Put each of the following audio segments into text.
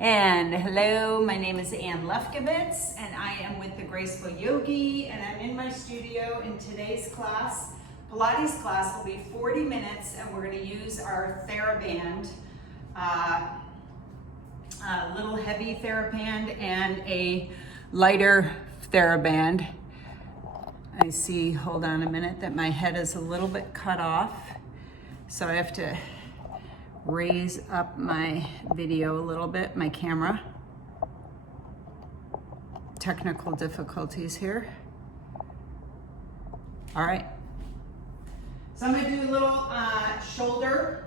And hello, my name is Ann Lefkovits and I am with the Graceful Yogi and I'm in my studio in today's class. Pilates class will be 40 minutes and we're going to use our TheraBand, a little heavy TheraBand and a lighter TheraBand. I see, hold on a minute, that my head is a little bit cut off, so I have to raise up my video a little bit, my camera. Technical difficulties here. All right. So I'm gonna do a little shoulder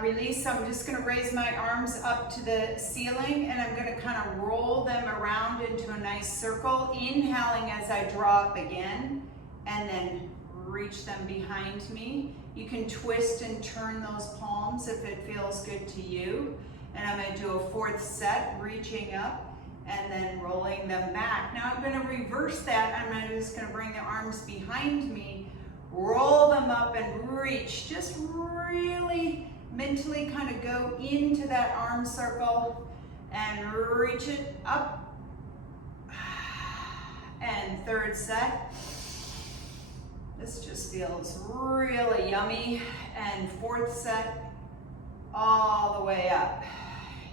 release. So I'm just gonna raise my arms up to the ceiling and I'm gonna kind of roll them around into a nice circle, inhaling as I draw up again, and then reach them behind me. You can twist and turn those palms if it feels good to you. And I'm gonna do a fourth set, reaching up and then rolling them back. Now I'm gonna reverse that. I'm just gonna bring the arms behind me, roll them up and reach. Just really mentally kind of go into that arm circle and reach it up. And third set. This just feels really yummy. And fourth set, all the way up.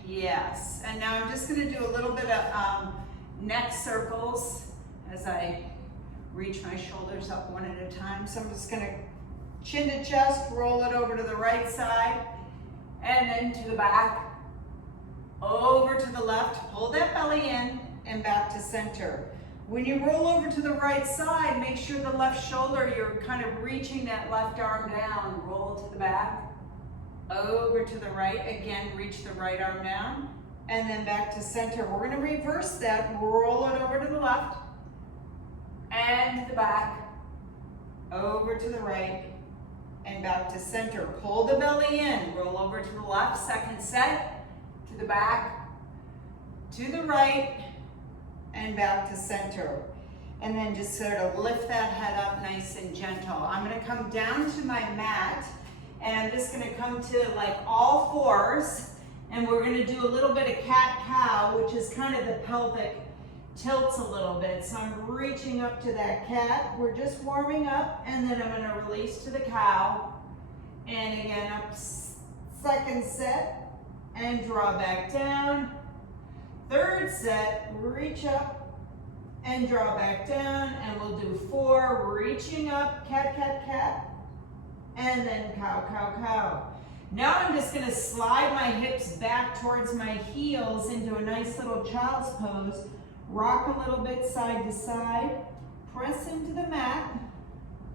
Yes. And now I'm just going to do a little bit of neck circles as I reach my shoulders up one at a time. So I'm just going to chin to chest, roll it over to the right side, and then to the back, over to the left, pull that belly in, and back to center. When you roll over to the right side, make sure the left shoulder, you're kind of reaching that left arm down. Roll to the back, over to the right. Again, reach the right arm down, and then back to center. We're going to reverse that. Roll it over to the left, and to the back, over to the right, and back to center. Pull the belly in. Roll over to the left. Second set, to the back, to the right, and back to center. And then just sort of lift that head up nice and gentle. I'm gonna come down to my mat and I'm just gonna come to like all fours and we're gonna do a little bit of cat-cow, which is kind of the pelvic tilts a little bit. So I'm reaching up to that cat. We're just warming up and then I'm gonna release to the cow. And again, up second set and draw back down. Third set, reach up and draw back down, and we'll do four, reaching up, cat, cat, cat, and then cow, cow, cow. Now I'm just gonna slide my hips back towards my heels into a nice little child's pose, rock a little bit side to side, press into the mat,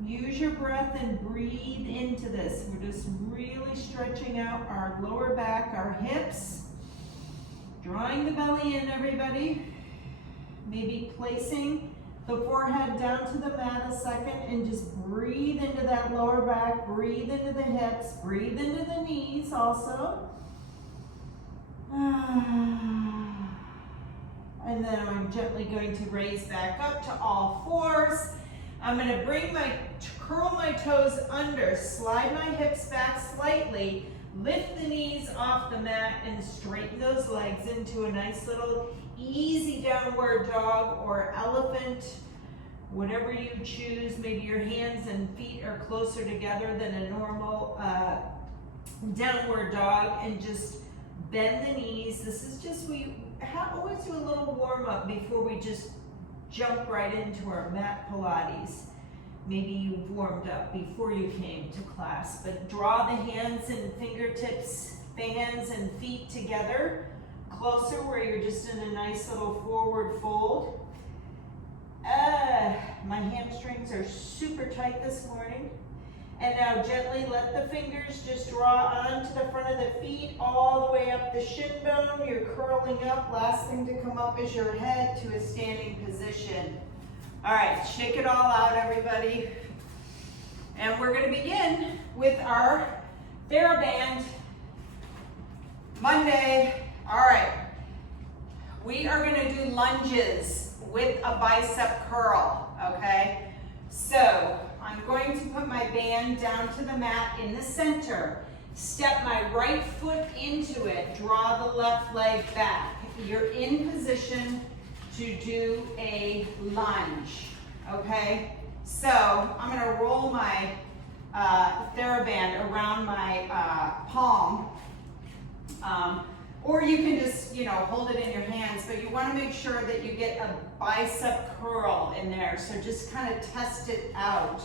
use your breath and breathe into this. We're just really stretching out our lower back, our hips, drawing the belly in, everybody. Maybe placing the forehead down to the mat a second and just breathe into that lower back, breathe into the hips, breathe into the knees also. And then I'm gently going to raise back up to all fours. I'm going to curl my toes under, slide my hips back slightly, lift the knees off the mat and straighten those legs into a nice little easy downward dog or elephant, whatever you choose. Maybe your hands and feet are closer together than a normal downward dog, and just bend the knees. This is just, we always do a little warm up before we just jump right into our mat Pilates. Maybe you warmed up before you came to class, but draw the hands and fingertips, hands and feet together, closer where you're just in a nice little forward fold. My hamstrings are super tight this morning. And now gently let the fingers just draw onto the front of the feet, all the way up the shin bone. You're curling up. Last thing to come up is your head to a standing position. All right, shake it all out, everybody. And we're going to begin with our TheraBand Monday. All right, we are going to do lunges with a bicep curl, okay? So I'm going to put my band down to the mat in the center. Step my right foot into it, draw the left leg back. You're in position to do a lunge, okay? So I'm gonna roll my TheraBand around my palm, or you can just, hold it in your hands, but you wanna make sure that you get a bicep curl in there. So just kind of test it out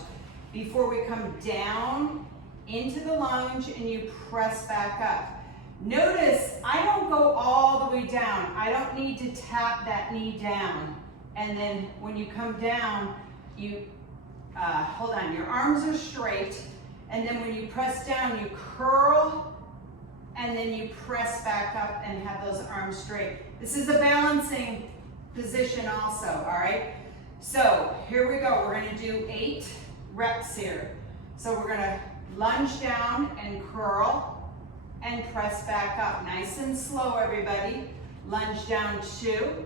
before we come down into the lunge and you press back up. Notice I don't go all the way down. I don't need to tap that knee down. And then when you come down, you, hold on, your arms are straight. And then when you press down, you curl, and then you press back up and have those arms straight. This is a balancing position also, all right? So here we go. We're gonna do 8 reps here. So we're gonna lunge down and curl and press back up. Nice and slow, everybody. Lunge down 2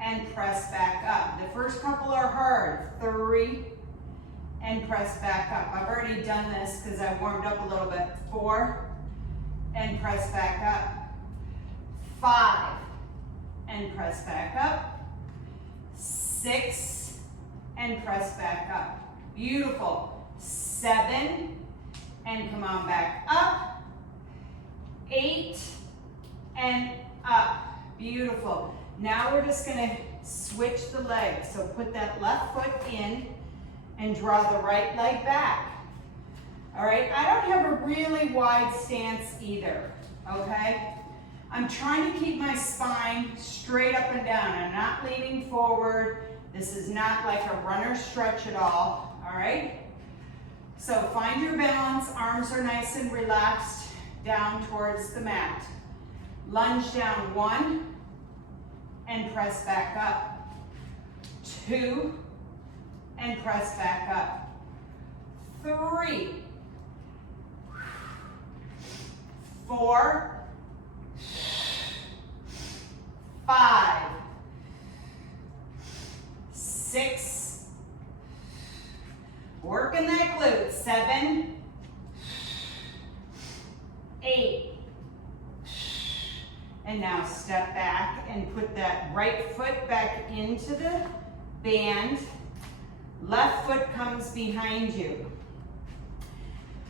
and press back up. The first couple are hard. 3 and press back up. I've already done this because I warmed up a little bit. 4 and press back up. 5 and press back up. 6 and press back up. Beautiful. 7 and come on back up. 8 and up. Beautiful. Now we're just gonna switch the legs. So put that left foot in and draw the right leg back. All right, I don't have a really wide stance either, okay? I'm trying to keep my spine straight up and down. I'm not leaning forward. This is not like a runner stretch at all right? So find your balance, arms are nice and relaxed down towards the mat. Lunge down 1 and press back up. 2 and press back up. 3, 4, 5, 6, working that glute, 7, 8, and now step back and put that right foot back into the band. Left foot comes behind you.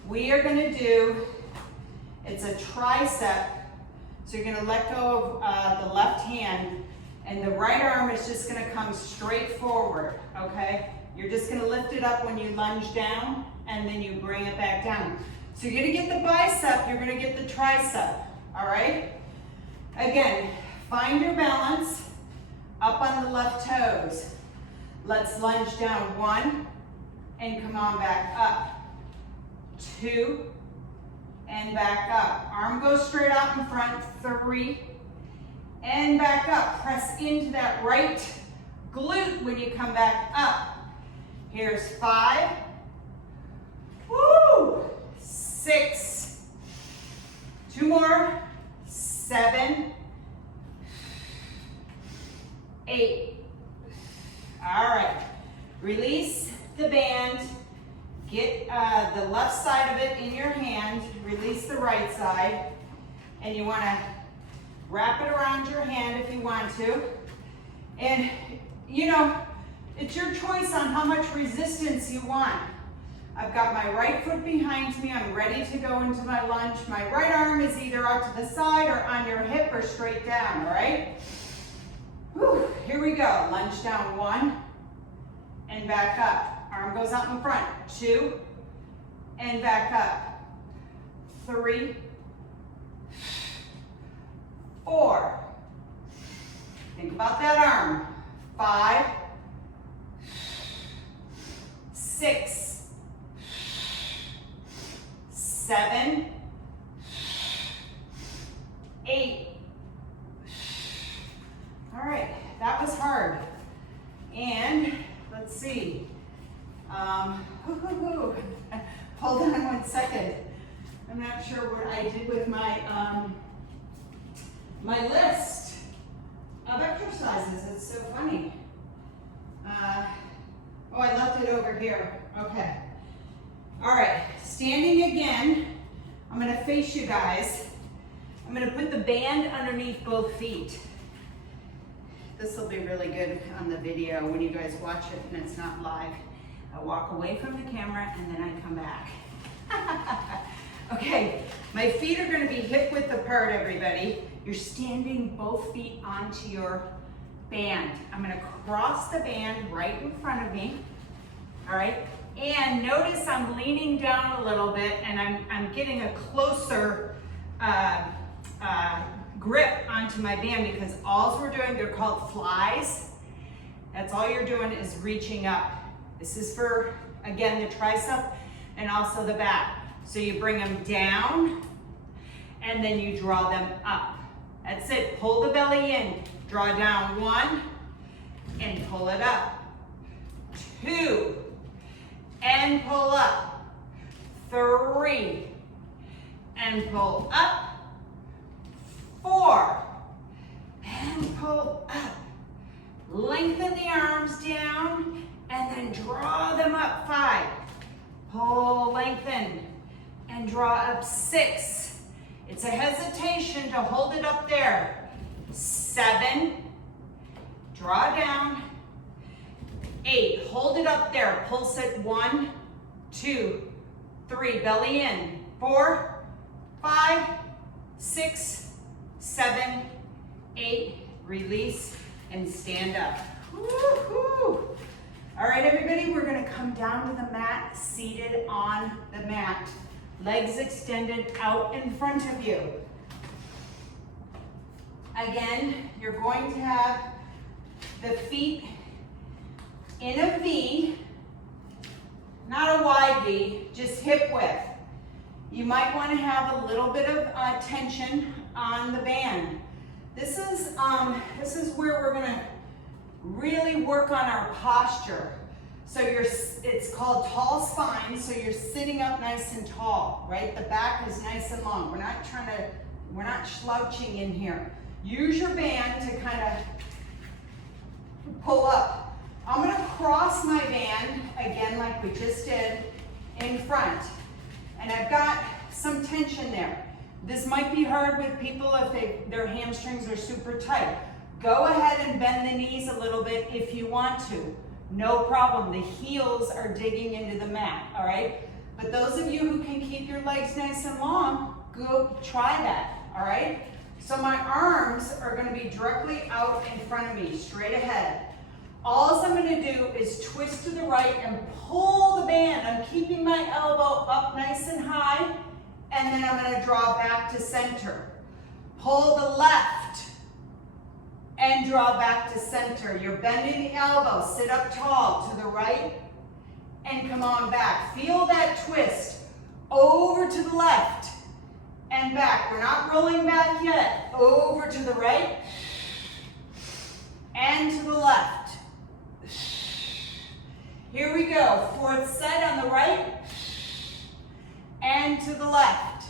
We are gonna do, it's a tricep, so you're gonna let go of the left hand, and the right arm is just gonna come straight forward, okay? You're just gonna lift it up when you lunge down, and then you bring it back down. So you're gonna get the bicep, you're gonna get the tricep, all right? Again, find your balance, up on the left toes. Let's lunge down 1, and come on back up. 2, and back up. Arm goes straight out in front, 3, and back up. Press into that right glute when you come back up. Here's 5, woo, 6, 2 more, 7, 8. All right, release the band, get the left side of it in your hand, release the right side, and you wanna wrap it around your hand if you want to. And you know, it's your choice on how much resistance you want. I've got my right foot behind me, I'm ready to go into my lunge. My right arm is either out to the side or on your hip or straight down, all right? Whew, here we go, lunge down 1 and back up. Arm goes out in front, 2 and back up. 3, 4, think about that arm. 5, 6, 7, 8. All right, that was hard. And let's see. Hold on 1 second. I'm not sure what I did with my my list of exercises. It's so funny. Oh, I left it over here. Okay. All right, standing again. I'm gonna face you guys. I'm gonna put the band underneath both feet. This will be really good on the video when you guys watch it and it's not live. I walk away from the camera and then I come back. Okay, my feet are gonna be hip width apart, everybody. You're standing both feet onto your band. I'm gonna cross the band right in front of me, all right? And notice I'm leaning down a little bit and I'm getting a closer grip onto my band because all we're doing, they're called flies. That's all you're doing is reaching up. This is for, again, the tricep and also the back. So you bring them down and then you draw them up. That's it, pull the belly in, draw down 1 and pull it up. 2 and pull up. 3 and pull up. 4 and pull up. Lengthen the arms down and then draw them up. 5, pull, lengthen, and draw up. 6, it's a hesitation to hold it up there. 7, draw down. 8, hold it up there, pulse it. 1, 2, 3, belly in. 4, 5, 6, 7, 8, release and stand up. Woo-hoo. All right, everybody, we're gonna come down to the mat, seated on the mat. Legs extended out in front of you. Again, you're going to have the feet in a V, not a wide V, just hip width. You might want to have a little bit of tension on the band. This is where we're going to really work on our posture. So it's called tall spine, so you're sitting up nice and tall, right? The back is nice and long. We're not slouching in here. Use your band to kind of pull up. I'm gonna cross my band, again, like we just did, in front. And I've got some tension there. This might be hard with people if their hamstrings are super tight. Go ahead and bend the knees a little bit if you want to. No problem, the heels are digging into the mat, all right? But those of you who can keep your legs nice and long, go try that, all right? So my arms are gonna be directly out in front of me, straight ahead. All I'm gonna do is twist to the right and pull the band. I'm keeping my elbow up nice and high, and then I'm gonna draw back to center. Pull the left, and draw back to center. You're bending the elbow, sit up tall to the right, and come on back. Feel that twist, over to the left, and back. We're not rolling back yet. Over to the right, and to the left. Here we go, 4th set on the right, and to the left.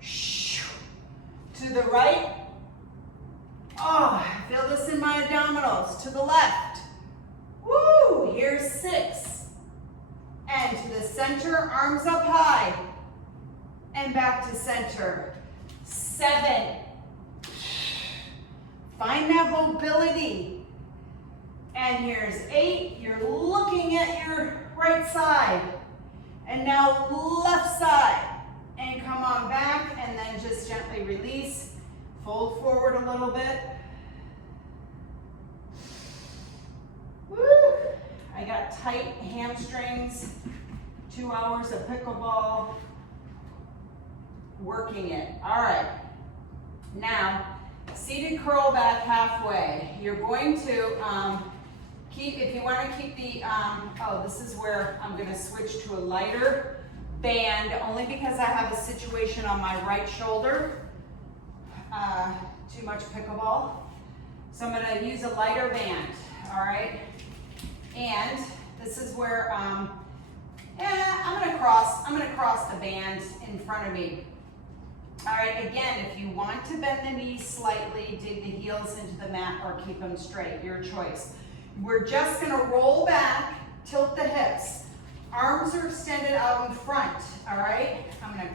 To the right. Oh, I feel this in my abdominals. To the left. Woo! Here's 6. And to the center, arms up high. And back to center. 7. Find that mobility. And here's 8. You're looking at your right side. And now left side. And come on back and then just gently release. Fold forward a little bit. Woo! I got tight hamstrings. 2 hours of pickleball. Working it. All right. Now, seated curl back halfway. You're going to if you want to keep the, this is where I'm going to switch to a lighter band, only because I have a situation on my right shoulder. Too much pickleball. So I'm going to use a lighter band, all right? And this is where, I'm going to cross the band in front of me. All right, again, if you want to bend the knees slightly, dig the heels into the mat or keep them straight, your choice. We're just going to roll back, tilt the hips. Arms are extended out in front, all right? I'm going to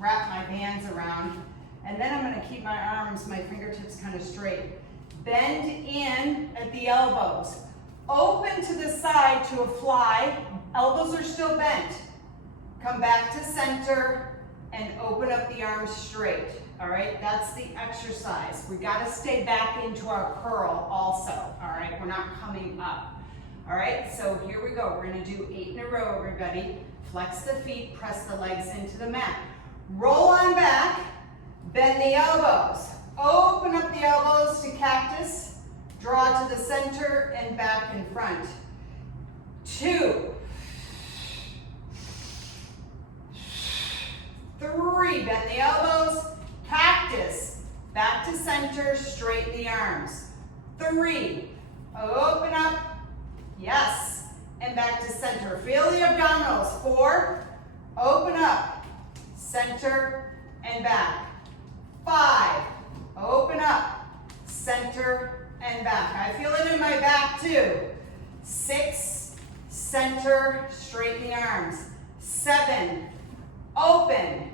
wrap my bands around. And then I'm gonna keep my arms, my fingertips kind of straight. Bend in at the elbows. Open to the side to a fly. Elbows are still bent. Come back to center and open up the arms straight. All right, that's the exercise. We gotta stay back into our curl also. All right, we're not coming up. All right, so here we go. We're gonna do 8 in a row, everybody. Flex the feet, press the legs into the mat. Roll on back, bend the elbows. Open up the elbows to cactus. Draw to the center and back in front. 2. 3, bend the elbows, cactus. Back to center, straighten the arms. 3, open up, yes, and back to center. Feel the abdominals. 4, open up, center and back. 5, open up, center and back. I feel it in my back too. 6, center, straighten the arms. 7, open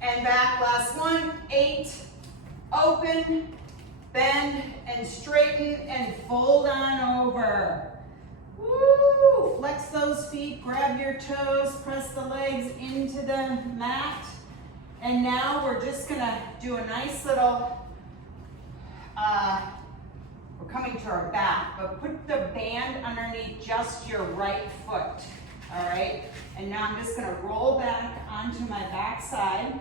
and back. Last one. 8, open, bend and straighten and fold on over. Woo! Flex those feet, grab your toes, press the legs into the mat. And now we're just gonna do a nice little, we're coming to our back, but put the band underneath just your right foot, all right? And now I'm just gonna roll back onto my back side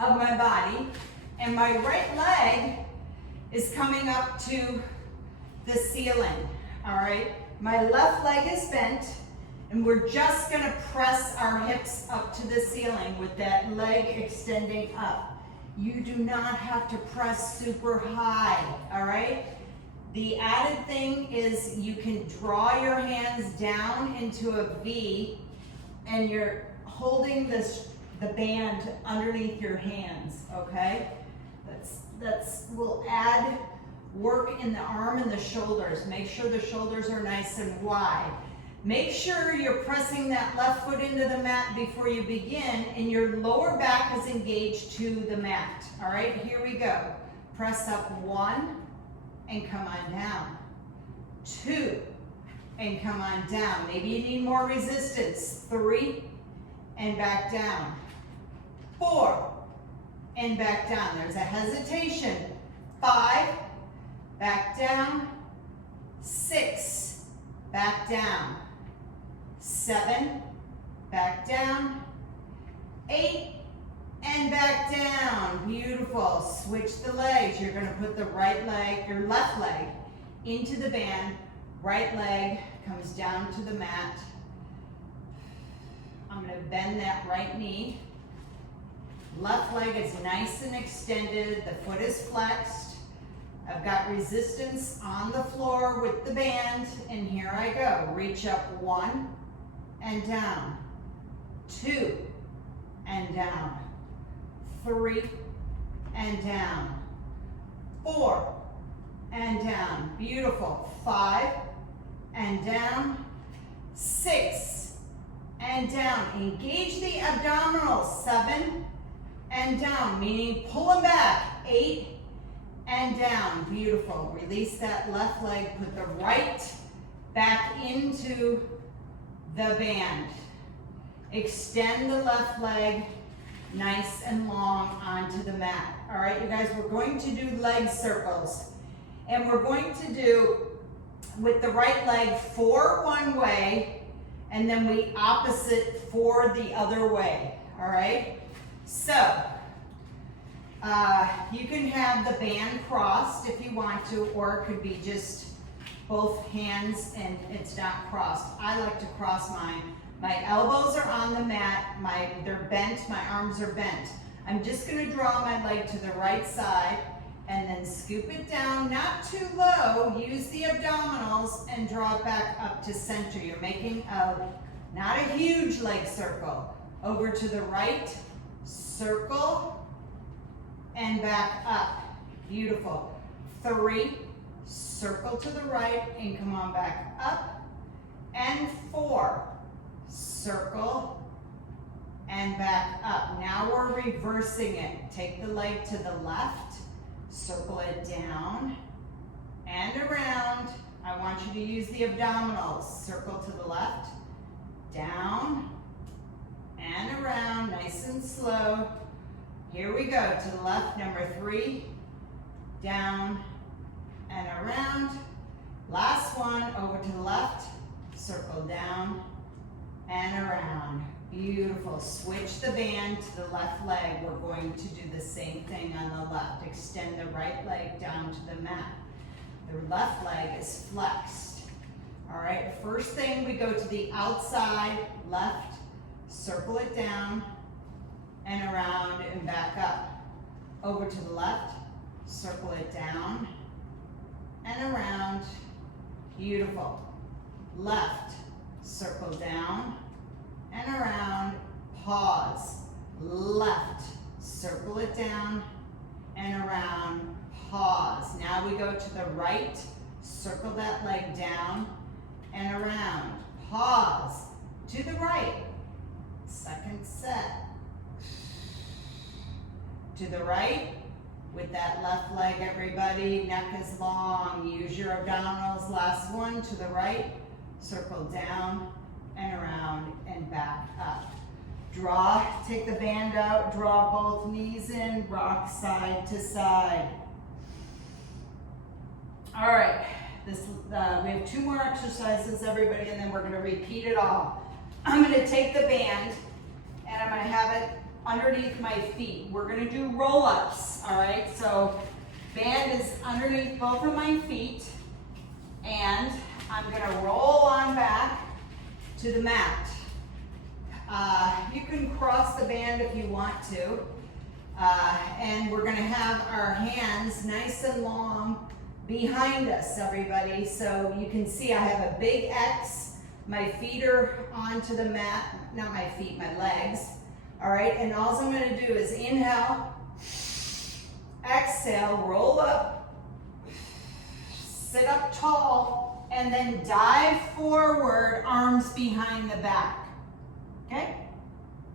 of my body, and my right leg is coming up to the ceiling, all right? My left leg is bent, and we're just gonna press our hips up to the ceiling with that leg extending up. You do not have to press super high, all right? The added thing is you can draw your hands down into a V, and you're holding the band underneath your hands, okay? Will add work in the arm and the shoulders. Make sure the shoulders are nice and wide. Make sure you're pressing that left foot into the mat before you begin, and your lower back is engaged to the mat. All right, here we go. Press up 1 and come on down. 2 and come on down. Maybe you need more resistance. 3 and back down. 4 and back down. There's a hesitation. 5, back down. 6, back down. 7, back down. 8, and back down. Beautiful. Switch the legs. You're going to put the right leg, your left leg, into the band. Right leg comes down to the mat. I'm going to bend that right knee. Left leg is nice and extended. The foot is flexed. I've got resistance on the floor with the band, and here I go. Reach up 1 and down. 2 and down. 3 and down. 4 and down. Beautiful. 5 and down. 6 and down. Engage the abdominals. 7 and down, meaning pull them back. 8 and down. Beautiful. Release that left leg. Put the right back into the band. Extend the left leg nice and long onto the mat. All right, you guys, we're going to do leg circles. And we're going to do, with the right leg, 4 one way, and then we opposite 4 the other way. All right? So, you can have the band crossed if you want to, or it could be just both hands and it's not crossed. I like to cross mine. My elbows are on the mat, they're bent, my arms are bent. I'm just gonna draw my leg to the right side and then scoop it down, not too low, use the abdominals and draw it back up to center. You're making not a huge leg circle. Over to the right, circle, and back up. Beautiful. 3, circle to the right and come on back up. And 4, circle and back up. Now we're reversing it. Take the leg to the left, circle it down and around. I want you to use the abdominals. Circle to the left, down and around, nice and slow. Here we go, to the left, number 3, down and around. Last one, over to the left, circle down and around. Beautiful. Switch the band to the left leg. We're going to do the same thing on the left. Extend the right leg down to the mat. The left leg is flexed. All right, first thing, we go to the outside, left, circle it down and around and back up. Over to the left, circle it down and around. Beautiful. Left, circle down and around, pause. Left, circle it down and around, pause. Now we go to the right, circle that leg down and around, pause. To the right, second set. To the right, with that left leg, everybody, neck is long. Use your abdominals. Last one, to the right, circle down and around and back up. Draw, take the band out, draw both knees in, rock side to side. All right, we have 2 more exercises, everybody, and then we're gonna repeat it all. I'm gonna take the band and I'm gonna have it underneath my feet. We're gonna do roll-ups, all right? So band is underneath both of my feet and I'm gonna roll on back to the mat. You can cross the band if you want to. And we're gonna have our hands nice and long behind us, everybody. So you can see I have a big X. My feet are onto the mat, not my feet, my legs. All right, and all I'm gonna do is inhale, exhale, roll up, sit up tall, and then dive forward, arms behind the back. Okay?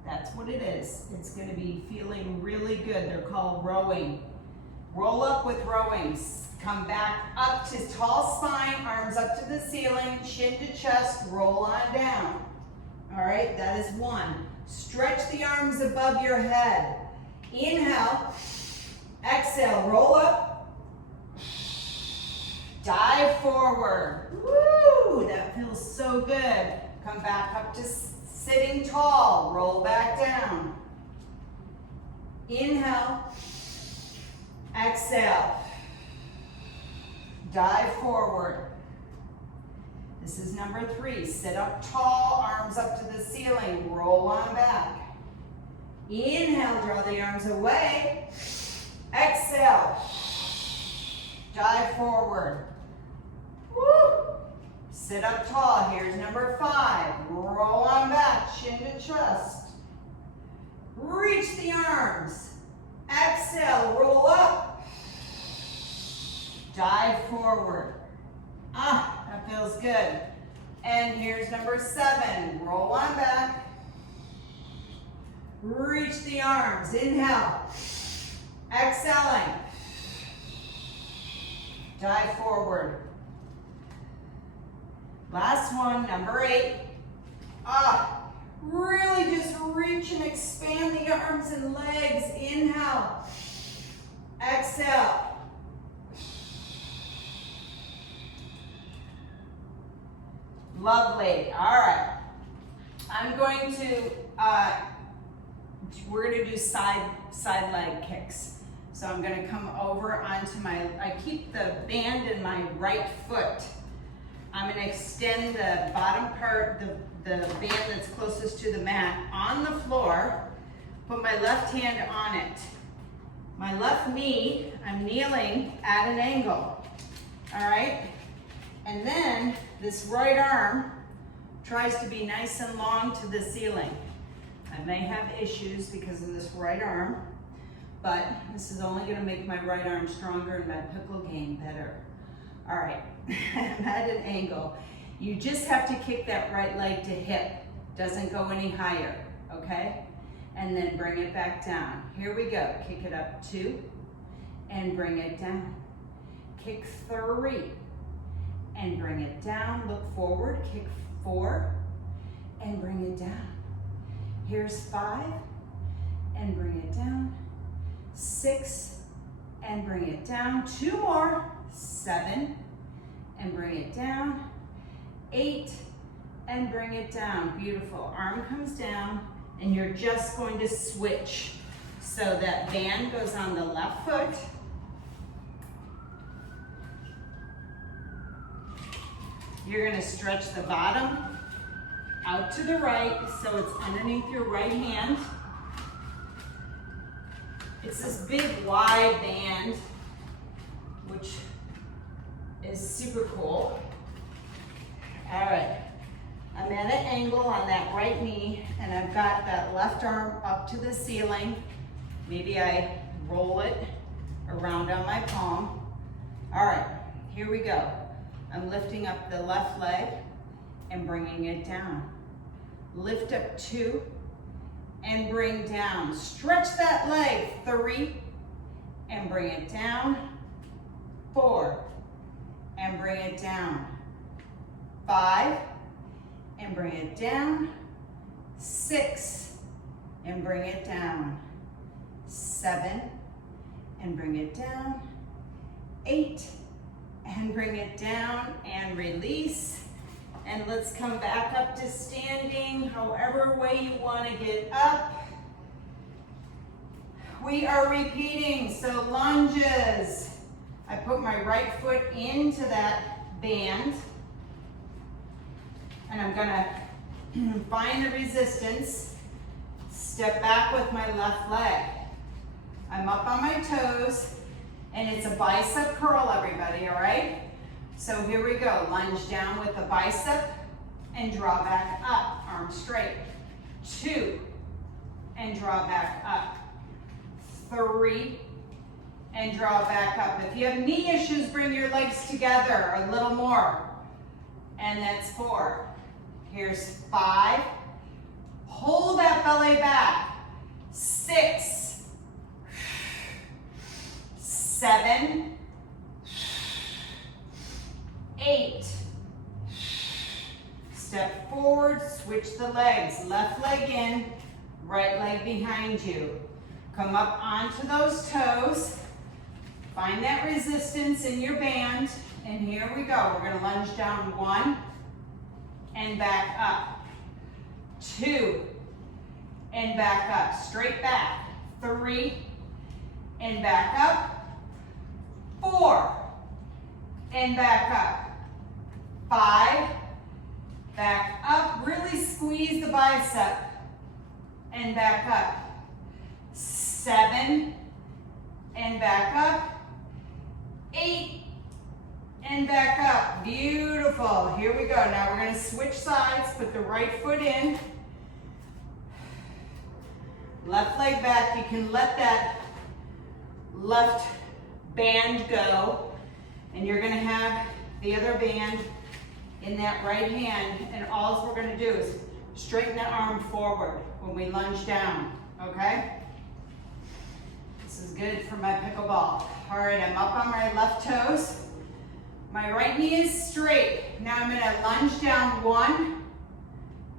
That's what it is. It's gonna be feeling really good. They're called rowing. Roll up with rowings. Come back up to tall spine, arms up to the ceiling, chin to chest, roll on down. All right, that is 1. Stretch the arms above your head. Inhale, exhale, roll up, dive forward. Woo, that feels so good. Come back up to sitting tall, roll back down. Inhale, exhale, dive forward. This is number 3. Sit up tall, arms up to the ceiling, roll on back. Inhale, draw the arms away. Exhale, dive forward. Woo. Sit up tall. Here's number 5. Roll on back, chin to chest. Reach the arms. Exhale, roll up. Dive forward. That feels good. And here's number 7. Roll on back. Reach the arms. Inhale. Exhaling. Dive forward. Last one, number 8. Really just reach and expand the arms and legs. Inhale. Exhale. Lovely. All right. I'm going to, we're going to do side leg kicks. So I'm going to come over onto I keep the band in my right foot. I'm going to extend the bottom part, the band that's closest to the mat on the floor. Put my left hand on it. My left knee, I'm kneeling at an angle. All right? And then this right arm tries to be nice and long to the ceiling. I may have issues because of this right arm, but this is only going to make my right arm stronger and my pickle game better. All right, I'm at an angle. You just have to kick that right leg to hip. Doesn't go any higher, okay? and then bring it back down. Here we go. Kick it up 2 and bring it down. Kick 3 and bring it down. Look forward. Kick 4 and bring it down. Here's 5 and bring it down. 6 and bring it down. 2 more. 7 and bring it down. 8 and bring it down. Beautiful. Arm comes down and you're just going to switch. So that band goes on the left foot. You're going to stretch the bottom out to the right so it's underneath your right hand. It's this big wide band, which is super cool. All right, I'm at an angle on that right knee and I've got that left arm up to the ceiling. Maybe I roll it around on my palm. All right, here we go. I'm lifting up the left leg and bringing it down. Lift up 2 and bring down. Stretch that leg. 3 and bring it down. 4 and bring it down. 5 and bring it down. 6 and bring it down. 7 and bring it down. 8 and bring it down and release. And let's come back up to standing, however way you want to get up. We are repeating, so lunges. I put my right foot into that band and I'm gonna find the resistance, step back with my left leg. I'm up on my toes and it's a bicep curl, everybody, all right? So here we go, lunge down with the bicep and draw back up, arm straight. 2 and draw back up. 3 and draw back up. If you have knee issues, bring your legs together a little more. And that's 4. Here's 5. Hold that belly back. 6. 7. 8. Step forward, switch the legs. Left leg in, right leg behind you. Come up onto those toes. Find that resistance in your band. And here we go. We're going to lunge down 1 and back up. 2 and back up. Straight back. 3 and back up. 4 and back up. 5, back up, really squeeze the bicep, and back up. 7, and back up. 8, and back up. Beautiful. Here we go. Now we're going to switch sides, put the right foot in. Left leg back. You can let that left band go, and you're going to have the other band in that right hand, and all we're going to do is straighten that arm forward when we lunge down, okay? This is good for my pickleball. All right, I'm up on my left toes. My right knee is straight. Now I'm going to lunge down 1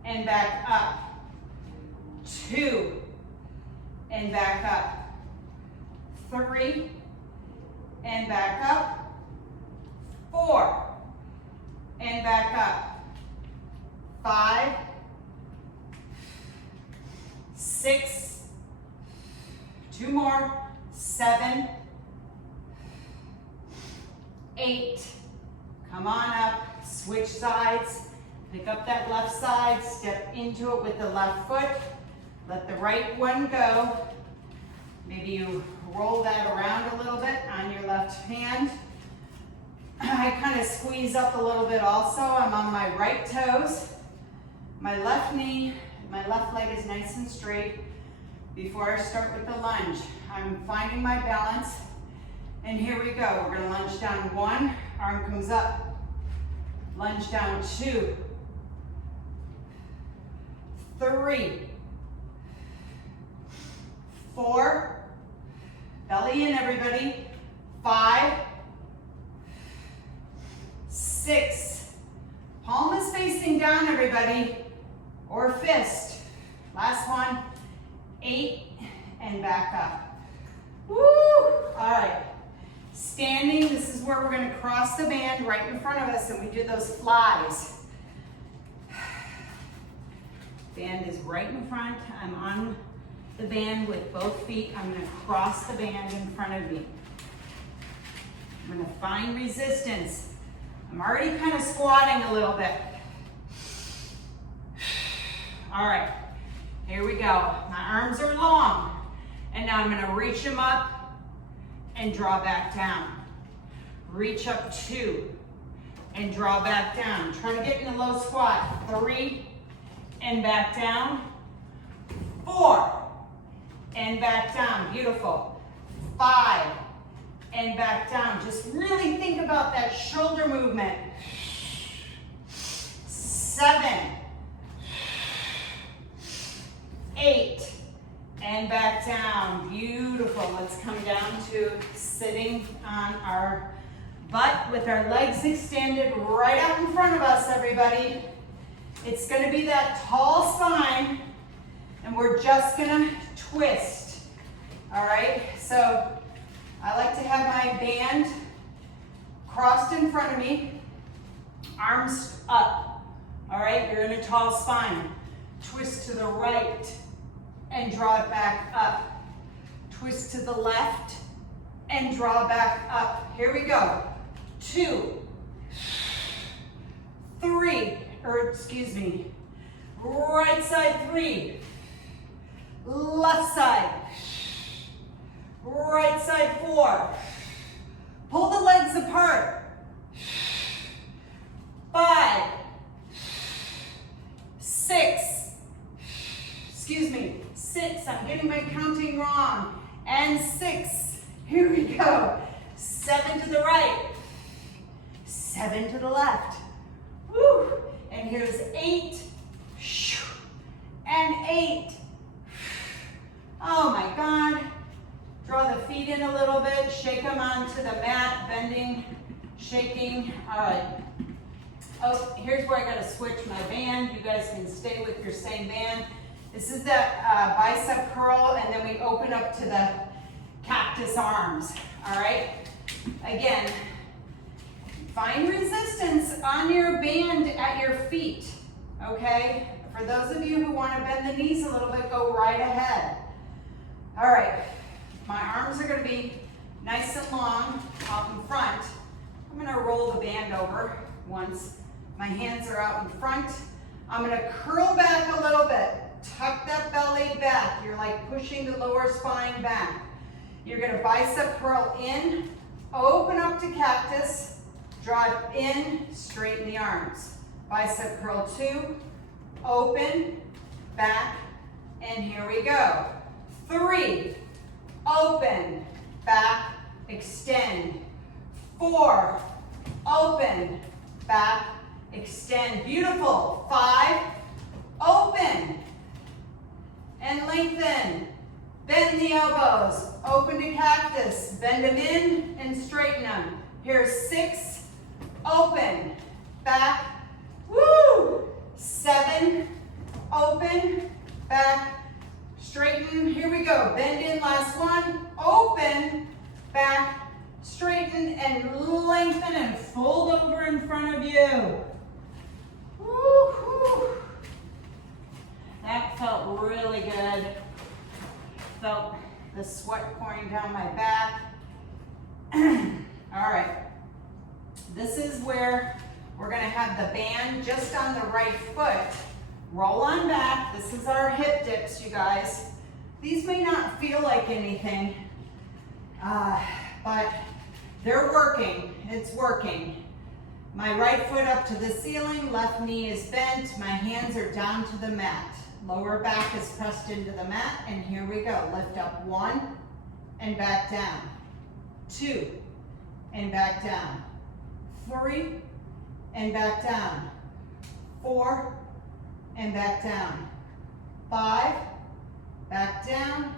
and back up. 2 and back up. 3 and back up. 4 and back up. 5, 6, 2 more, 7, 8, come on up, switch sides, pick up that left side, step into it with the left foot, let the right one go. Maybe you roll that around a little bit on your left hand. I kind of squeeze up a little bit also. I'm on my right toes. My left knee, my left leg is nice and straight. Before I start with the lunge, I'm finding my balance. And here we go. We're going to lunge down 1, arm comes up. Lunge down 2, 3, 4, belly in everybody, 5, 6, palm is facing down everybody, or fist. Last one, 8, and back up. Woo! All right. Standing, this is where we're going to cross the band right in front of us, and we do those flies. Band is right in front. I'm on the band with both feet. I'm going to cross the band in front of me. I'm going to find resistance. I'm already kind of squatting a little bit. All right, here we go. My arms are long, and now I'm going to reach them up and draw back down. Reach up 2 and draw back down. Try to get in a low squat. 3 and back down. 4 and back down. Beautiful. 5 and back down. Just really think about that shoulder movement. 7, 8, and back down. Beautiful. Let's come down to sitting on our butt with our legs extended right out in front of us, everybody. It's going to be that tall spine, and we're just going to twist. All right? So I like to have my band crossed in front of me, arms up. All right? You're in a tall spine. Twist to the right and draw it back up. Twist to the left and draw back up. Here we go. 2, 3, right side 3, left side, right side 4. Pull the legs apart. 5, 6, 6, I'm getting my counting wrong, and 6, here we go. 7 to the right, 7 to the left, woo, and here's 8, and 8. Oh my God. Draw the feet in a little bit, shake them onto the mat, bending, shaking. All right. Oh, here's where I gotta switch my band. You guys can stay with your same band. This is that bicep curl, and then we open up to the cactus arms. All right. Again, find resistance on your band at your feet. Okay. For those of you who want to bend the knees a little bit, go right ahead. All right. My arms are going to be nice and long out in front. I'm going to roll the band over once my hands are out in front. I'm going to curl back a little bit. Tuck that belly back. You're like pushing the lower spine back. You're going to bicep curl in, open up to cactus, draw it in, straighten the arms. Bicep curl 2, open, back, and here we go. 3, open, back, extend. 4, open, back, extend. Beautiful. 5, open, and lengthen. Bend the elbows, open to cactus. Bend them in and straighten them. Here's 6, open, back, woo. 7, open, back, straighten. Here we go. Bend in, last one. Open, back, straighten, and lengthen, and fold over in front of you. Woo-hoo. That felt really good. Felt the sweat pouring down my back. All right. This is where we're going to have the band just on the right foot. Roll on back. This is our hip dips, you guys. These may not feel like anything, but they're working. It's working. My right foot up to the ceiling, left knee is bent, my hands are down to the mat. Lower back is pressed into the mat, and here we go. Lift up 1 and back down. 2 and back down. 3 and back down. 4 and back down. 5, back down.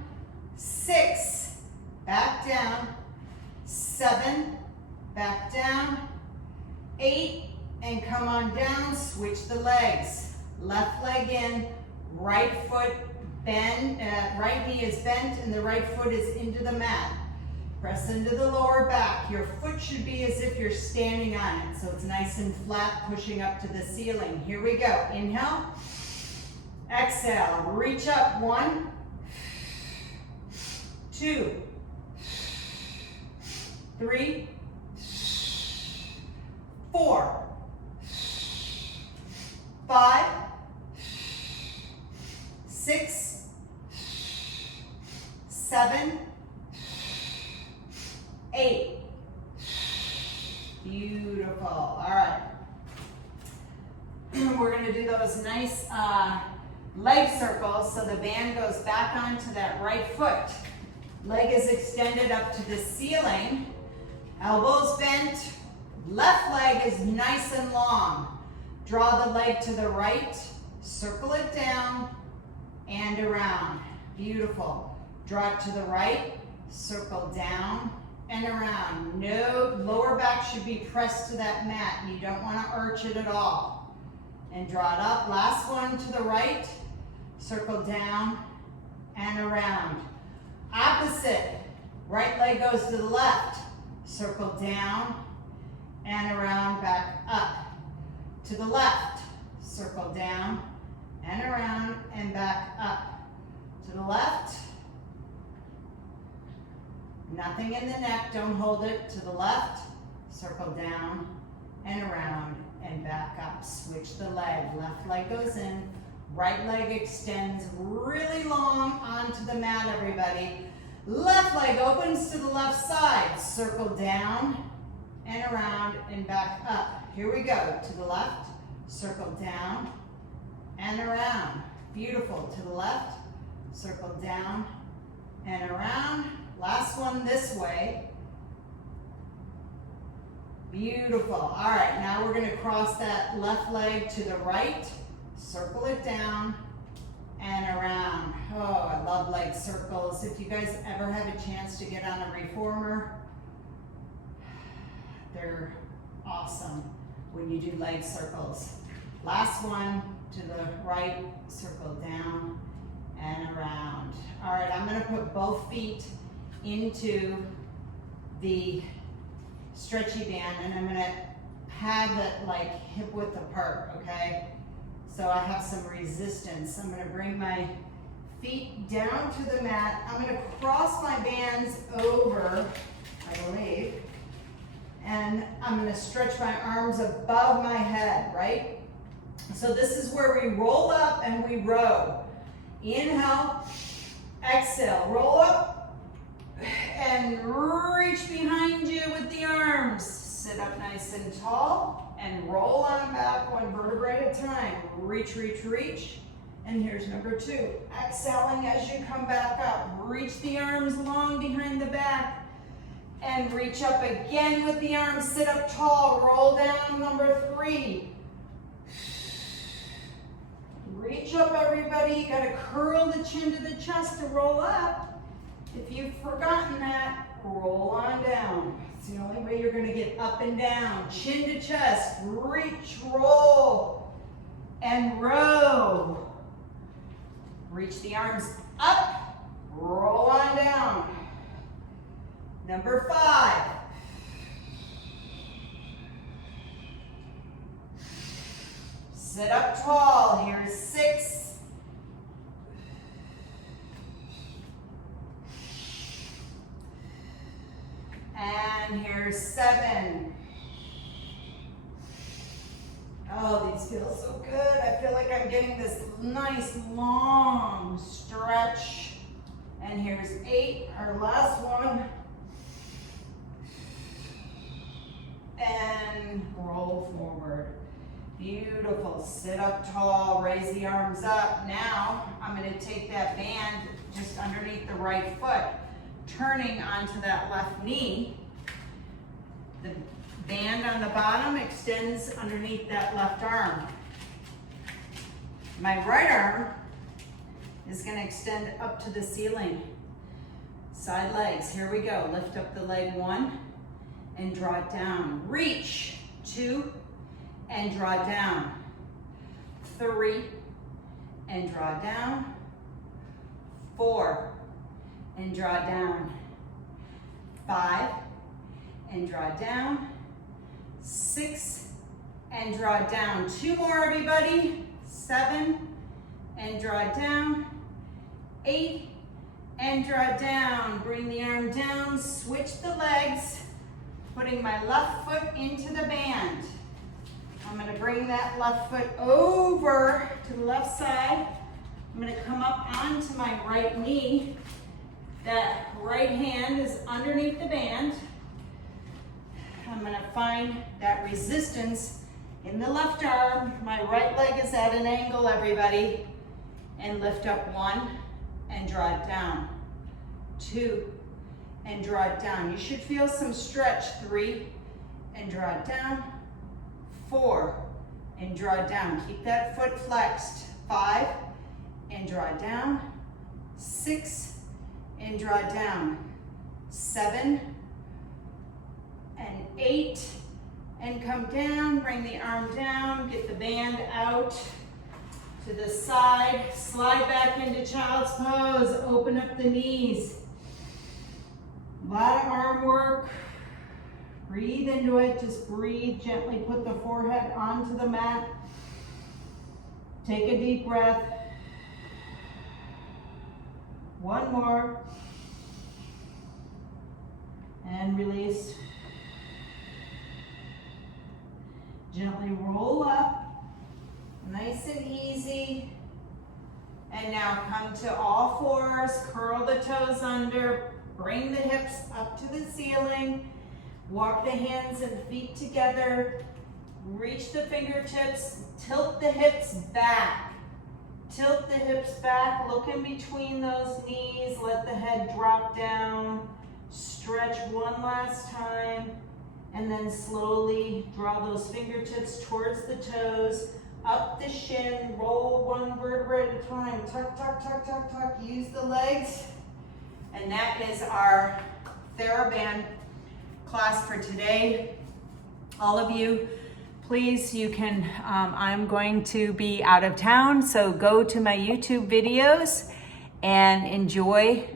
6, back down, 7, back down, 8, and come on down, switch the legs. Left leg in, right foot bend, right knee is bent and the right foot is into the mat. Press into the lower back. Your foot should be as if you're standing on it, so it's nice and flat, pushing up to the ceiling. Here we go. Inhale. Exhale. Reach up. 1, 2, 3, 4, 5, 6, 7, 8. Beautiful. All right. We're going to do those nice leg circles so the band goes back onto that right foot. Leg is extended up to the ceiling. Elbows bent. Left leg is nice and long. Draw the leg to the right. Circle it down and around. Beautiful. Draw it to the right. Circle down and around. No, lower back should be pressed to that mat. You don't want to arch it at all. And draw it up. Last one to the right. Circle down and around. Opposite. Right leg goes to the left. Circle down and around, back up. To the left. Circle down and around and back up. To the left. Nothing in the neck, don't hold it. To the left, circle down and around and back up. Switch the leg. Left leg goes in, right leg extends really long onto the mat, everybody. Left leg opens to the left side. Circle down and around and back up. Here we go. To the left, circle down and around. Beautiful. To the left, circle down and around. Last one this way. Beautiful. All right, now we're going to cross that left leg to the right, circle it down and around. Oh, I love leg circles. If you guys ever have a chance to get on a reformer, they're awesome when you do leg circles. Last one to the right, circle down and around. All right, I'm going to put both feet into the stretchy band and I'm going to have it like hip width apart, okay? So I have some resistance. I'm going to bring my feet down to the mat. I'm going to cross my bands over, I believe, and I'm going to stretch my arms above my head, right? So this is where we roll up and we row. Inhale, exhale, roll up and reach behind you with the arms. Sit up nice and tall and roll on back, one vertebrae at a time. Reach, reach, reach. And here's number 2. Exhaling as you come back up. Reach the arms long behind the back and reach up again with the arms. Sit up tall, roll down, number 3. Reach up, everybody. You gotta curl the chin to the chest to roll up. If you've forgotten that, roll on down. It's the only way you're gonna get up and down. Chin to chest, reach, roll, and row. Reach the arms up, roll on down. Number 5. Sit up tall. Here's 6. And here's 7. Oh, these feel so good. I feel like I'm getting this nice long stretch. And here's 8, our last one. And roll forward. Beautiful. Sit up tall, raise the arms up. Now I'm going to take that band just underneath the right foot, turning onto that left knee. The band on the bottom extends underneath that left arm. My right arm is going to extend up to the ceiling. Side legs, here we go. Lift up the leg 1 and draw it down. Reach, 2 and draw down. 3 and draw down. 4 and draw down. 5 and draw down. 6 and draw down. 2 more, everybody. 7 and draw down. 8 and draw down. Bring the arm down, switch the legs, putting my left foot into the band. I'm gonna bring that left foot over to the left side. I'm gonna come up onto my right knee. That right hand is underneath the band. I'm gonna find that resistance in the left arm. My right leg is at an angle, everybody. And lift up 1 and draw it down. 2 and draw it down. You should feel some stretch. 3 and draw it down. 4 and draw it down. Keep that foot flexed. 5 and draw it down. 6 and draw it down. 7 and 8 and come down. Bring the arm down. Get the band out to the side. Slide back into child's pose. Open up the knees. A lot of arm work. Breathe into it. Just breathe. Gently put the forehead onto the mat. Take a deep breath. 1 more. And release. Gently roll up. Nice and easy. And now come to all fours. Curl the toes under. Bring the hips up to the ceiling. Walk the hands and feet together. Reach the fingertips. Tilt the hips back. Tilt the hips back. Look in between those knees. Let the head drop down. Stretch one last time. And then slowly draw those fingertips towards the toes. Up the shin. Roll 1 vertebra at a time. Tuck, tuck, tuck, tuck, tuck. Use the legs. And that is our TheraBand class for today. All of you, please, you can, I'm going to be out of town, so go to my YouTube videos and enjoy